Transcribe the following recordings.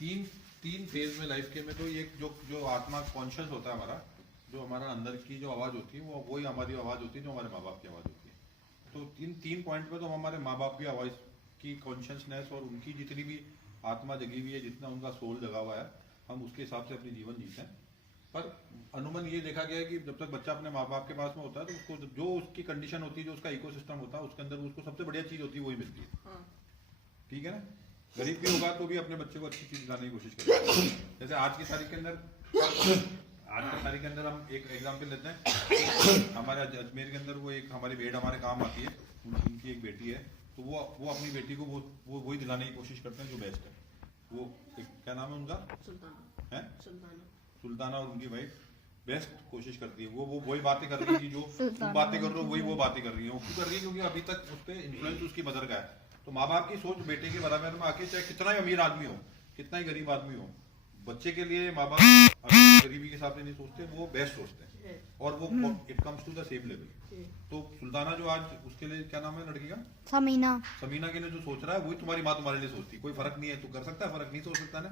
तीन तीन फेज में लाइफ के में, तो एक जो जो आत्मा कॉन्शियस होता है हमारा, जो हमारा अंदर की जो आवाज होती है वो वही हमारी आवाज होती है जो हमारे माँ बाप की आवाज होती है। तो तीन तीन पॉइंट पे तो हम हमारे माँ बाप की आवाज की कॉन्शियसनेस और उनकी जितनी भी आत्मा जगी हुई है, जितना उनका सोल जगा हुआ है, हम उसके हिसाब से अपनी जीवन जीते हैं। पर अनुमान ये देखा गया है कि जब तक बच्चा अपने माँ बाप के पास में होता है तो उसको जो उसकी कंडीशन होती है, जो उसका इकोसिस्टम होता है, उसके अंदर उसको सबसे बढ़िया चीज होती है वही मिलती है। ठीक है ना। गरीब भी होगा तो भी अपने बच्चे को अच्छी चीज लाने की कोशिश करेगा। जैसे आज की तारीख के अंदर हम एक एग्जांपल लेते हैं। हमारे अजमेर के अंदर वो एक हमारी बेट हमारे काम आती है, उनकी एक बेटी है, तो वो अपनी बेटी को वो वही दिलाने की कोशिश करते हैं जो बेस्ट है। वो क्या नाम है उनका, सुल्ताना, और उनकी वाइफ बेस्ट कोशिश करती है। वो वही बातें कर रही है जो तुम बातें कर रहे हो, वही वो बातें कर रही है। वो क्यों कर रही है? क्योंकि अभी तक उस पर इन्फ्लुएंस उसकी मदर का है। तो माँ बाप की सोच बेटे के बराबर में आके, चाहे कितना ही अमीर आदमी हो, कितना ही गरीब आदमी हो, बच्चे के लिए माँ बाप गरीबी के हिसाब से नहीं सोचते, वो बेस्ट सोचते हैं। और वो it comes to the same level. तो सुल्ताना जो आज उसके लिए क्या नाम है लड़की का, समीना के लिए जो सोच रहा है वही तुम्हारी माँ तुम्हारे लिए सोचती। कोई फर्क नहीं है, तू कर सकता है, फर्क नहीं सोच सकता ना।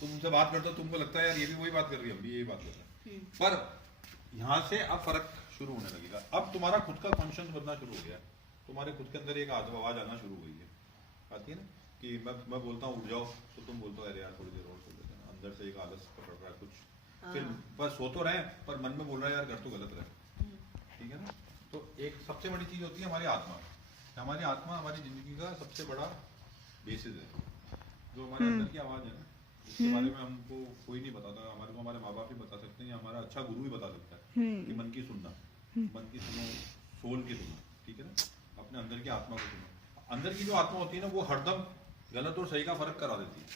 तुम उनसे बात करते हो, तुमको लगता है यार ये भी वही बात कर रही है, हम भी यही बात कर रहे हैं। पर यहाँ से अब फर्क शुरू होने लगेगा। अब तुम्हारा खुद का कॉन्शियस बनना शुरू हो गया, तुम्हारे खुद के अंदर एक आवाज आना शुरू हो गई है। आती है ना कि मैं बोलता हूँ उठ जाओ, तो तुम बोलते हो अरे यार थोड़ी देर और सो लेते हैं। अंदर से एक आलस पकड़ रहा है कुछ, फिर बस सो तो रहे पर मन में बोल रहा है यार घर तो गलत रहे। ठीक है ना। तो एक सबसे बड़ी चीज होती है हमारी आत्मा। हमारी आत्मा हमारी जिंदगी का सबसे बड़ा बेसिस है। जो हमारे अंदर की आवाज है ना, इसके बारे में हमको कोई नहीं बताता। हमारे को हमारे माँ बाप भी बता सकते हैं, हमारा अच्छा गुरु भी बता सकता है कि मन की सुनना, मन की सुनो, सोल की सुनो। ठीक है ना। अपने अंदर की आत्मा को सुनो। अंदर की जो आत्मा होती है ना, वो हरदम गलत और सही का फर्क करा देती है।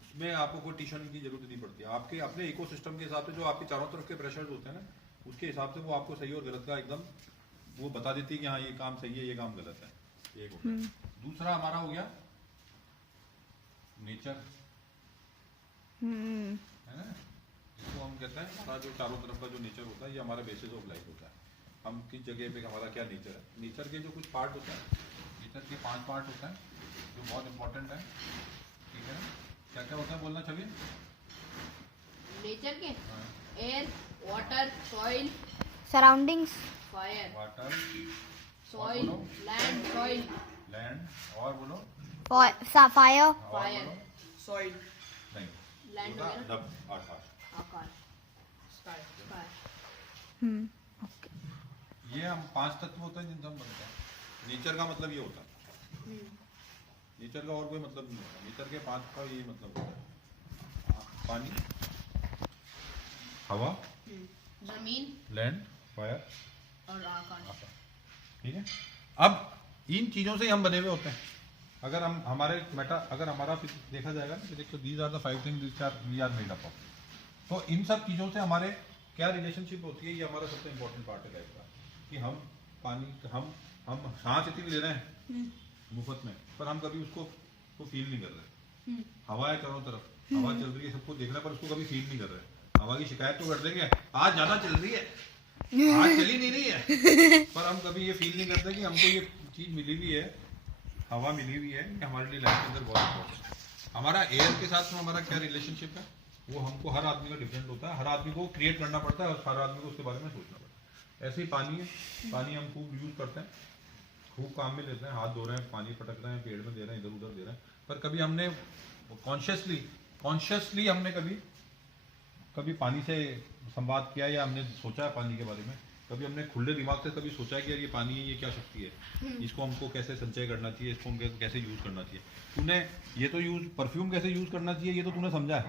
उसमें आपको कोई ट्यूशन की जरूरत नहीं पड़ती। आपके अपने इकोसिस्टम के हिसाब से जो आपके चारों तरफ के प्रेशर्स होते हैं ना, उसके हिसाब से वो आपको सही और गलत का एकदम वो बता देती है कि हाँ ये काम सही है, ये काम गलत है। एक हो गया। दूसरा हमारा हो गया नेचर, है ना, जिसको हम कहते हैं हमारा जो चारों तरफ का जो नेचर होता है, ये हमारा बेसिस ऑफ लाइफ होता है। हम किस जगह पे हमारा क्या नेचर है। नेचर के जो कुछ पार्ट होता है, नेचर के 5 पार्ट होता है जो बहुत इंपॉर्टेंट है। ठीक है ना। क्या क्या होता है बोलना चाहिए नेचर के? Air, water, soil, surroundings, fire, water, soil, land, soil, land, और बोलो फायर, फायर, सॉइल, नहीं, लैंड होता वगैरह, डब, आकाश, आकाश, स्काई, ये हम 5 तत्व होते हैं जिनसे हम बनते हैं। नेचर का मतलब ये होता है। नेचर का और कोई मतलब नहीं होता। नेचर के 5 का यही मतलब होता है। पानी, हवा, जमीन, लैंड, फायर और आकाश। ठीक है। अब इन चीजों से हम बने हुए होते हैं। अगर हम अगर हमारा देखा जाएगा ना, देखो these are the 5 things which are we are made up of. तो इन सब चीजों से हमारे क्या रिलेशनशिप होती है, ये हमारा सबसे इंपॉर्टेंट पार्ट है लाइफ का। कि हम पानी, हम सांस इतनी ले रहे हैं मुफ्त में, पर हम कभी उसको फील नहीं कर रहे। हवा है चारों तरफ, हवा चल रही है, सबको देखना, पर उसको कभी फील नहीं कर रहे। हवा की शिकायत तो कर देंगे, आज ज्यादा चल रही है, आज चली नहीं रही है, पर हम कभी ये फील नहीं करते कि हमको ये चीज मिली हुई है, हवा मिली हुई है, कि हमारे लिए लाइफ के अंदर बहुत इंपॉर्टेंट है। हमारा एयर के साथ में हमारा क्या रिलेशनशिप है, वो हमको हर आदमी का डिफरेंट होता है। हर आदमी को क्रिएट करना पड़ता है और हर आदमी को उसके बारे में सोचना पड़ता है। ऐसे ही पानी है, पानी हम खूब यूज करते हैं, खूब काम में लेते हैं, हाथ धो रहे हैं, पानी पटक रहे हैं, पेड़ में दे रहे हैं, इधर उधर दे रहे हैं, पर कभी हमने कॉन्शियसली हमने कभी पानी से संवाद किया, या हमने सोचा है पानी के बारे में, कभी हमने खुले दिमाग से कभी सोचा है कि यार ये पानी है, ये क्या शक्ति है, इसको हमको कैसे संचय करना चाहिए, इसको हम कैसे यूज करना चाहिए। तूने ये तो परफ्यूम कैसे यूज करना चाहिए, ये तो तूने समझा है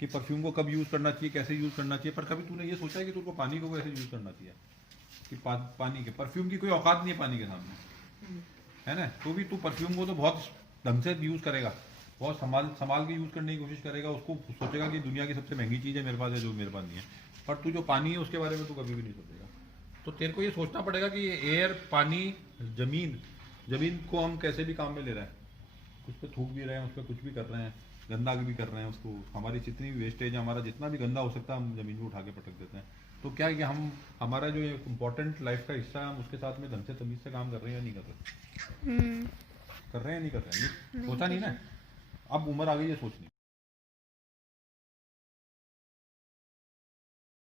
कि परफ्यूम को कब यूज करना चाहिए, कैसे यूज करना चाहिए, पर कभी तूने ये सोचा है कि तुमको पानी को कैसे यूज करना चाहिए। कि पानी के परफ्यूम की कोई औकात नहीं है पानी के सामने, है ना। तो भी तू परफ्यूम को तो बहुत ढंग से यूज करेगा, बहुत संभाल के यूज करने की कोशिश करेगा, उसको सोचेगा कि दुनिया की सबसे महंगी चीज है मेरे पास है, जो मेरे पास नहीं है। पर तू जो पानी है उसके बारे में तू कभी भी नहीं सोचेगा। तो तेरे को ये सोचना पड़ेगा कि एयर, पानी, जमीन को हम कैसे भी काम में ले रहे हैं, कुछ पे थूक भी रहे हैं, उस पर कुछ भी कर रहे हैं, गंदा भी कर रहे हैं उसको, हमारी जितनी भी वेस्टेज है, हमारा जितना भी गंदा हो सकता है, हम जमीन में उठा के पटक देते हैं। तो क्या है कि हमारा जो इम्पोर्टेंट लाइफ का हिस्सा है, हम उसके साथ में ढंग से तमीज से काम कर रहे हैं या नहीं कर रहे, कर रहे हैं या नहीं कर रहे हैं, सोचा नहीं ना। अब उम्र आ गई है सोचने